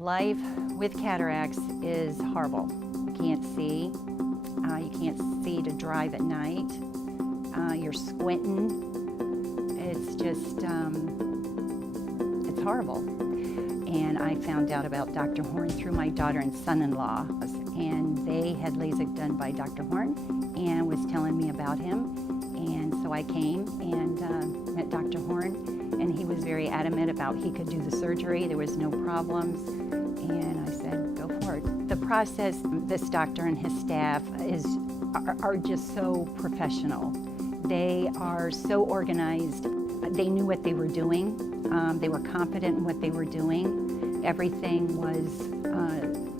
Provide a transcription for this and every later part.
Life with cataracts is horrible. You can't see. You can't see to drive at night. You're squinting. It's just, it's horrible. And I found out about Dr. Horn through my daughter and son-in-law. And they had LASIK done by Dr. Horn and was telling me about him. And so I came and met Dr. Horn, and he was very adamant about he could do the surgery. There was no problems. And I said, go for it. The process, this doctor and his staff are just so professional. They are so organized. They knew what they were doing. They were confident in what they were doing. Everything was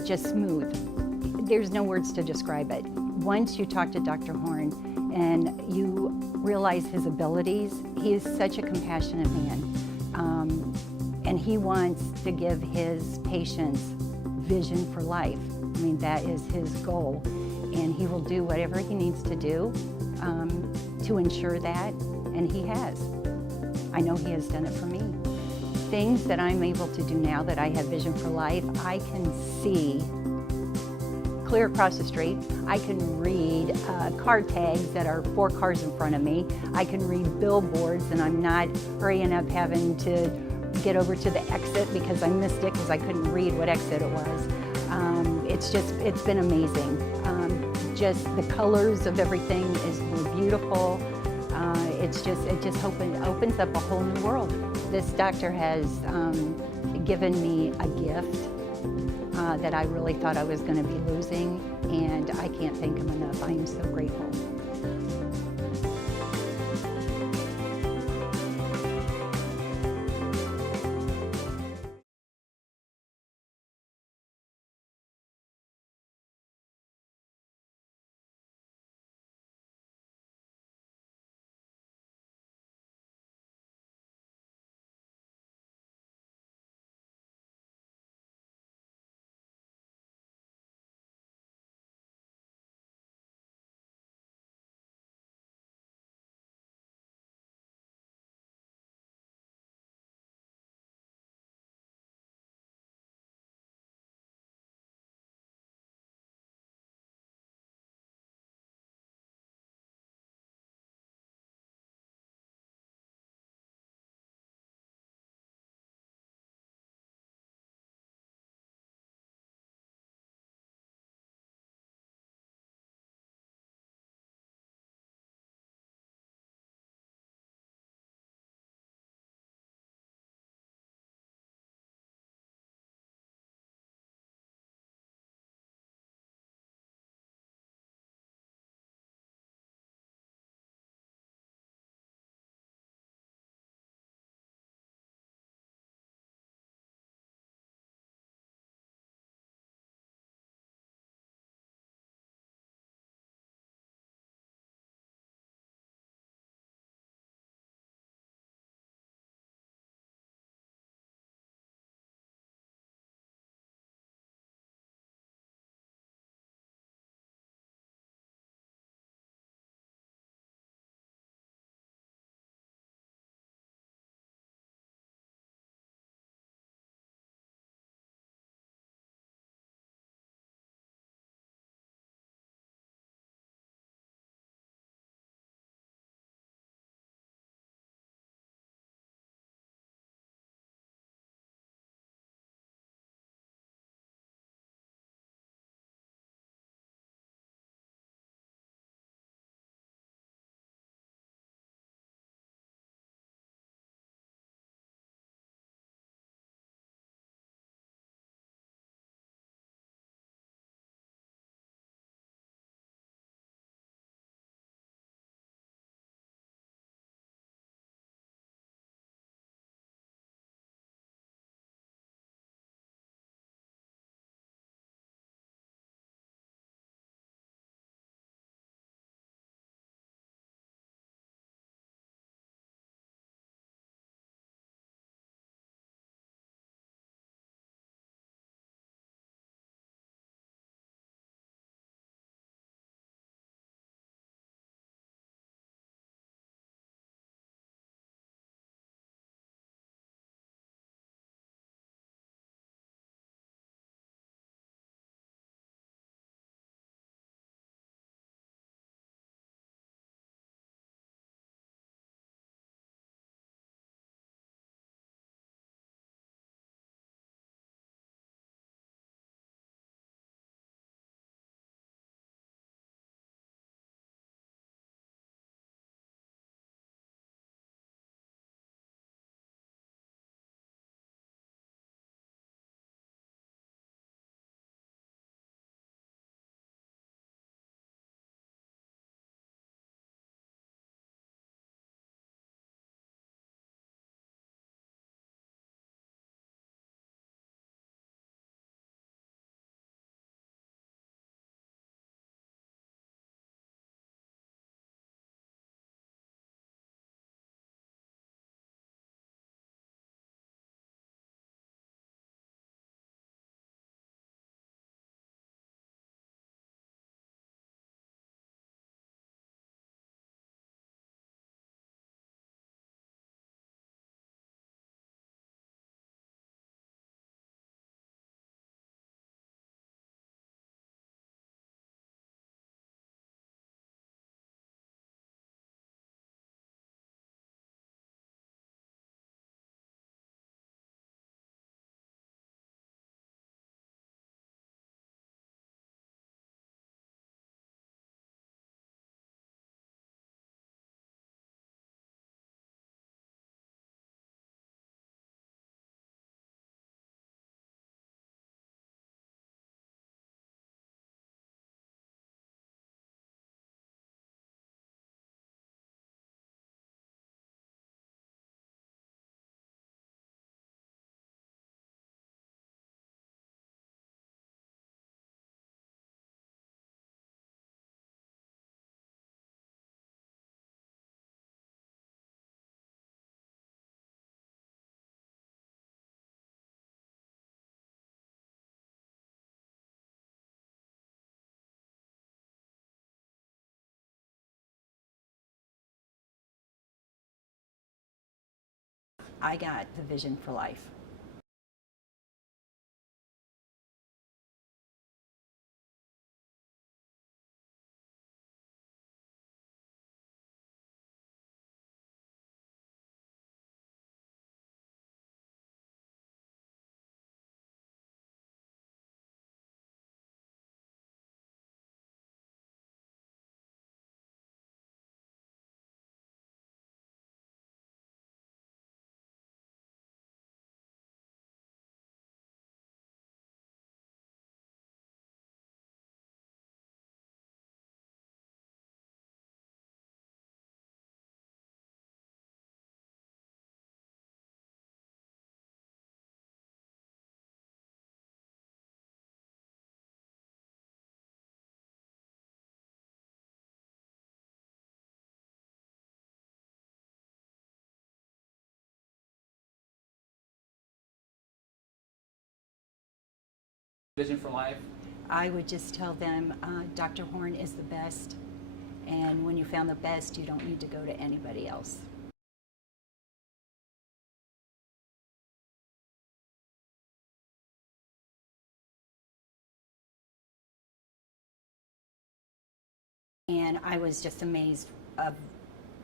just smooth. There's no words to describe it. Once you talk to Dr. Horn and you realize his abilities, he is such a compassionate man. And he wants to give his patients vision for life. I mean, that is his goal. And he will do whatever he needs to do to ensure that, and he has. I know he has done it for me. Things that I'm able to do now that I have vision for life, I can see clear across the street. I can read car tags that are 4 cars in front of me. I can read billboards, and I'm not hurrying up having to get over to the exit because I missed it because I couldn't read what exit it was. It's been amazing. Just the colors of everything is more beautiful. It just opens up a whole new world. This doctor has given me a gift that I really thought I was going to be losing, and I can't thank him enough. I am so grateful. I got the vision for life. Vision for life? I would just tell them Dr. Horn is the best, and when you found the best, you don't need to go to anybody else. And I was just amazed of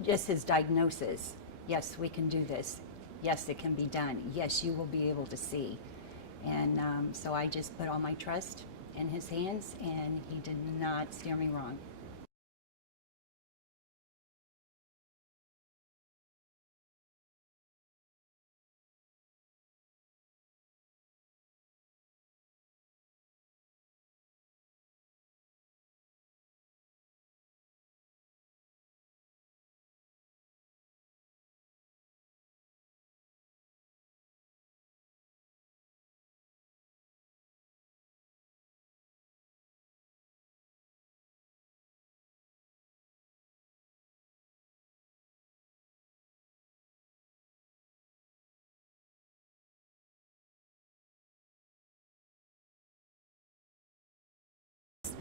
just his diagnosis. Yes, we can do this. Yes, it can be done. Yes, you will be able to see. And so I just put all my trust in his hands, and he did not steer me wrong.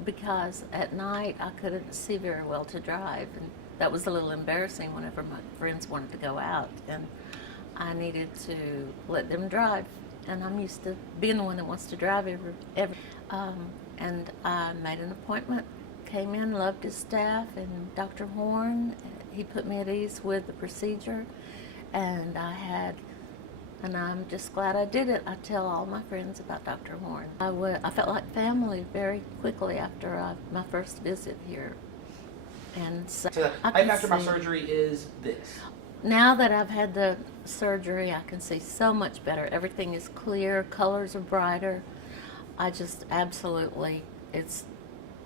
Because at night I couldn't see very well to drive, and that was a little embarrassing whenever my friends wanted to go out, and I needed to let them drive, and I'm used to being the one that wants to drive every and I made an appointment, came in, loved his staff and Dr. Horn. He put me at ease with the procedure, and I'm just glad I did it. I tell all my friends about Dr. Horn. I felt like family very quickly after my first visit here. And so Life after my surgery is this. now that I've had the surgery, I can see so much better. Everything is clear, colors are brighter. I just absolutely, it's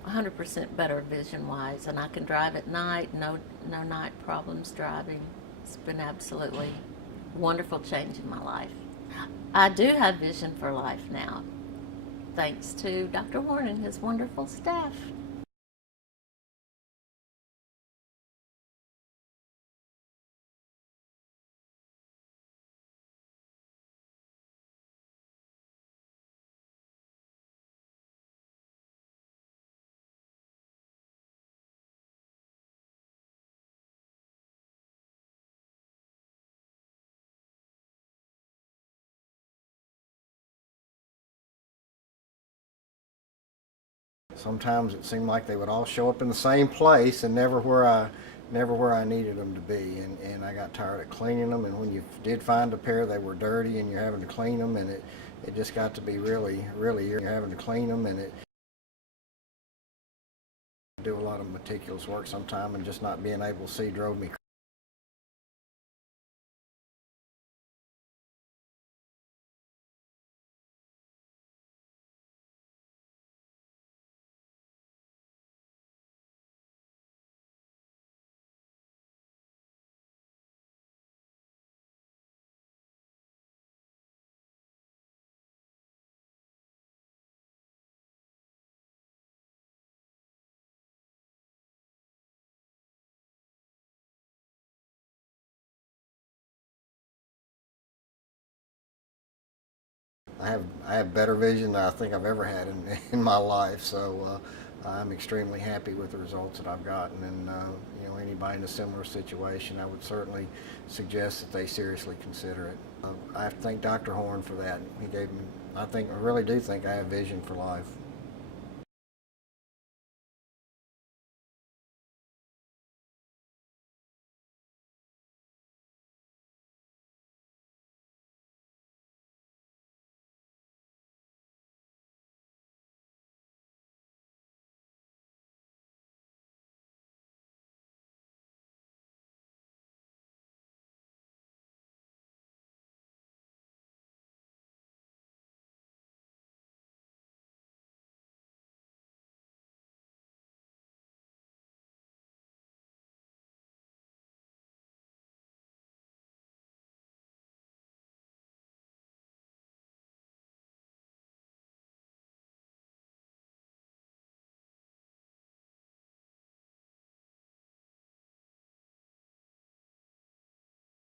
100% better vision-wise, and I can drive at night, no night problems driving. It's been absolutely wonderful change in my life. I do have vision for life now, thanks to Dr. Horn and his wonderful staff. Sometimes it seemed like they would all show up in the same place and never where I needed them to be, and I got tired of cleaning them. And when you did find a pair, they were dirty, and you're having to clean them, and it just got to be really you're having to clean them, and it do a lot of meticulous work sometime, and just not being able to see drove me. I have better vision than I think I've ever had in my life. So I'm extremely happy with the results that I've gotten, and you know, anybody in a similar situation, I would certainly suggest that they seriously consider it. I have to thank Dr. Horn for that. He gave me, I really do think I have vision for life.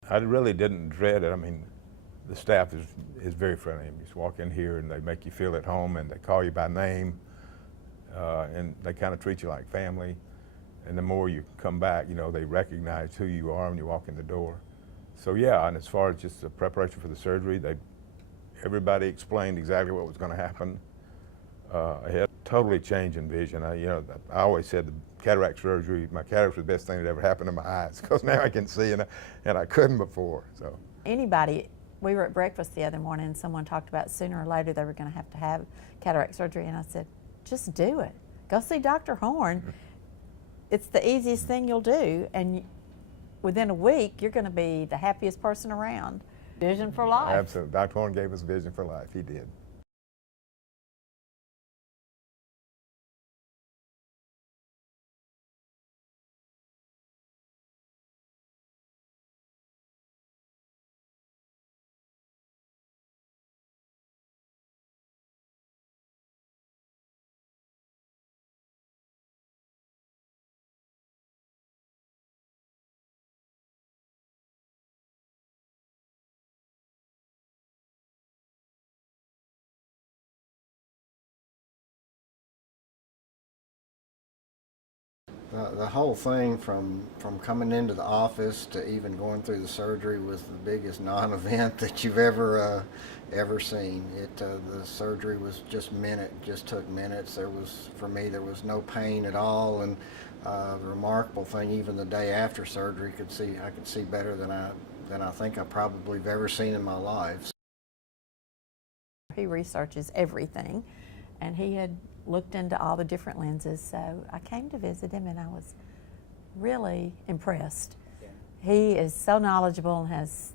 I really didn't dread it. I mean, the staff is very friendly. You just walk in here and they make you feel at home, and they call you by name, and they kind of treat you like family. And the more you come back, you know, they recognize who you are when you walk in the door. So yeah, and as far as just the preparation for the surgery, everybody explained exactly what was going to happen. I had a totally change in vision. I always said the cataract surgery, my cataracts was the best thing that ever happened to my eyes, because now I can see, and I couldn't before. So anybody, we were at breakfast the other morning and someone talked about sooner or later they were going to have cataract surgery, and I said, just do it. Go see Dr. Horn. It's the easiest thing you'll do, and within a week you're going to be the happiest person around. Vision for life. Absolutely. Dr. Horn gave us vision for life. He did. The whole thing from coming into the office to even going through the surgery was the biggest non-event that you've ever seen. The surgery was just took minutes. For me, there was no pain at all, and the remarkable thing, even the day after surgery, I could see better than I think I probably have ever seen in my life. He researches everything, and he had looked into all the different lenses, so I came to visit him and I was really impressed. Yeah. He is so knowledgeable and has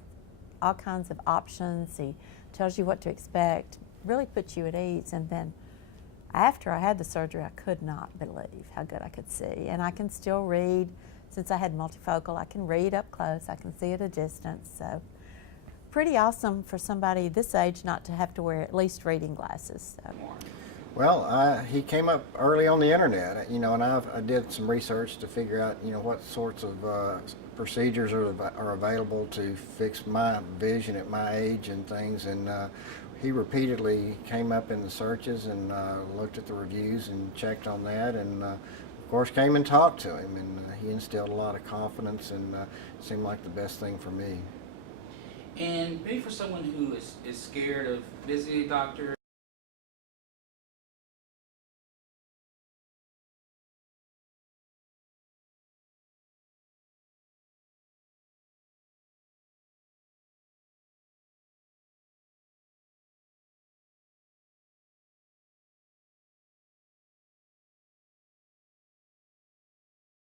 all kinds of options. He tells you what to expect, really puts you at ease. And then after I had the surgery, I could not believe how good I could see. And I can still read. Since I had multifocal, I can read up close, I can see at a distance. So pretty awesome for somebody this age not to have to wear at least reading glasses. So. Well, he came up early on the internet, you know, and I did some research to figure out, you know, what sorts of procedures are available to fix my vision at my age and things. And he repeatedly came up in the searches and looked at the reviews and checked on that, and of course came and talked to him, and he instilled a lot of confidence, and seemed like the best thing for me. And maybe for someone who is scared of visiting a doctor,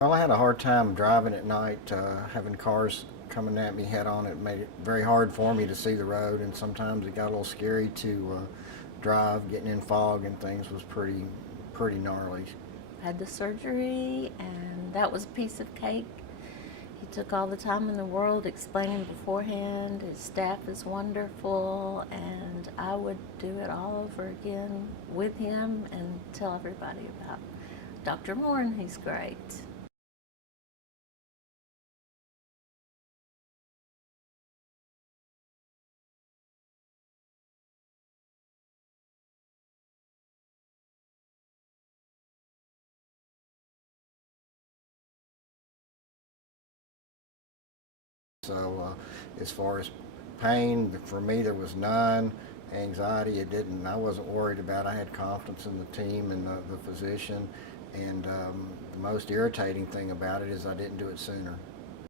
Well, I had a hard time driving at night, having cars coming at me head on. It made it very hard for me to see the road, and sometimes it got a little scary to drive. Getting in fog and things was pretty gnarly. Had the surgery, and that was a piece of cake. He took all the time in the world explaining beforehand. His staff is wonderful, and I would do it all over again with him and tell everybody about Dr. Moore. He's great. So as far as pain, for me there was none. Anxiety, I wasn't worried about. I had confidence in the team and the physician. And the most irritating thing about it is I didn't do it sooner.